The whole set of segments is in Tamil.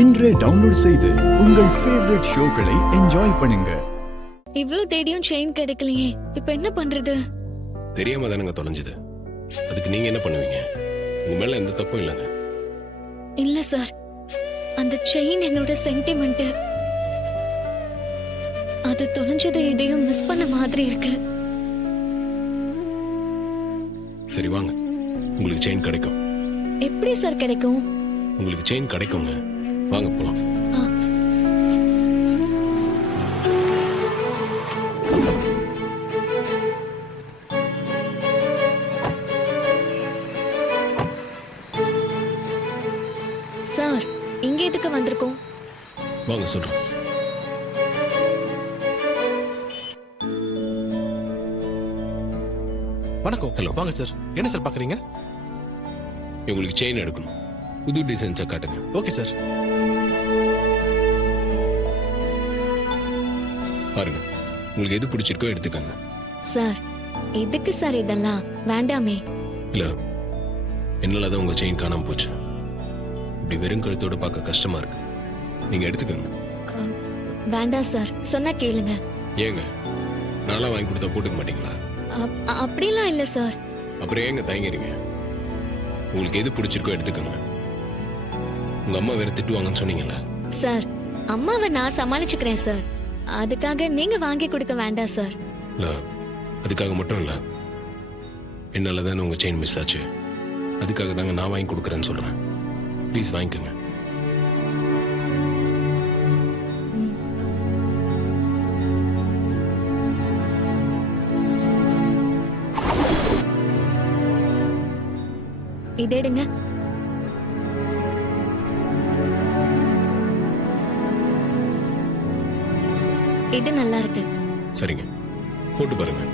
இன்றே டவுன்லோட் செய்து உங்கள் ஃபேவரட் ஷோக்களை என்ஜாய் பண்ணுங்க. இவ்ளோ தேடியும் செயின் கிடைக்கலையே, இப்ப என்ன பண்றது? தெரியாம தானங்க தொலைஞ்சது. அதுக்கு நீங்க என்ன பண்ணுவீங்க? உங்க மேல எந்த தப்பும் இல்லைங்க. இல்ல சார், அந்த செயின் என்னோட சென்டிமெண்ட். அது தொலைஞ்சது எதையும் மிஸ் பண்ண மாதிரி இருக்கு. சரி வாங்க, உங்களுக்கு செயின் கிடைக்கும். எப்படி சார் கிடைக்கும்? உங்களுக்கு செயின் கிடைக்குங்க, வாங்க போலாம். சார், இங்க எதுக்கு வந்திருக்கோம்? வாங்க சொல்றேன். வணக்கம். ஹலோ. வாங்க சார். என்ன சார் பாக்குறீங்க? உங்களுக்கு செயின் எடுக்கணும். புது டிசைன்ஸை காட்டுங்க. Okay sir. பாருங்க, உங்களுக்கு எது பிடிச்சிருக்கோ எடுத்துக்கங்க. சார், எதுக்கு சார் இதெல்லாம்? வேண்டாமே. இல்ல, என்னால தான் உங்க செயின் காணாம போச்சு. இப்படி வெறும் கழுத்தோட பார்க்க கஷ்டமா இருக்கு. நீங்க எடுத்துக்கங்க. வேண்டாம் சார், சொன்னா கேளுங்க. ஏங்க, நாளா வாங்கி கொடுத்தா போட்டுக்க மாட்டீங்களா? அப்படிலாம் இல்ல சார். அப்புறம் ஏங்க தயங்குறீங்க? உங்களுக்கு எது பிடிச்சிருக்கோ எடுத்துக்கங்க. உங்க அம்மா வேற திட்டுவாங்கன்னு சொன்னீங்கல்ல. சார், அம்மாவை நான் சமாளிச்சுக்கிறேன் சார். அதுக்காக நீங்க வாங்கி கொடுக்க வேண்டாம் சார். இல்ல, அதுக்காக மட்டும் இல்ல, என்னால தானே உங்க செயின் மிஸ் ஆச்சு. அதுக்காக தாங்க நான் வாங்கி கொடுக்குறேன்னு சொல்றேன். ப்ளீஸ் வாங்கிக்கோங்க. இதை எடுங்க. இது நல்லா இருக்கு. சரிங்க, போட்டு பாருங்க.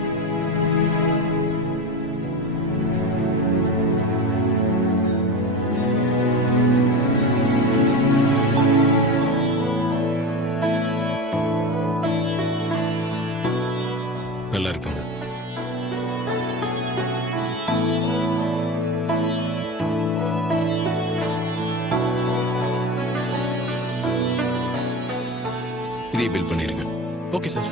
நல்லா இருக்குங்க. இதே பில் பண்ணிருங்க. Okay sir.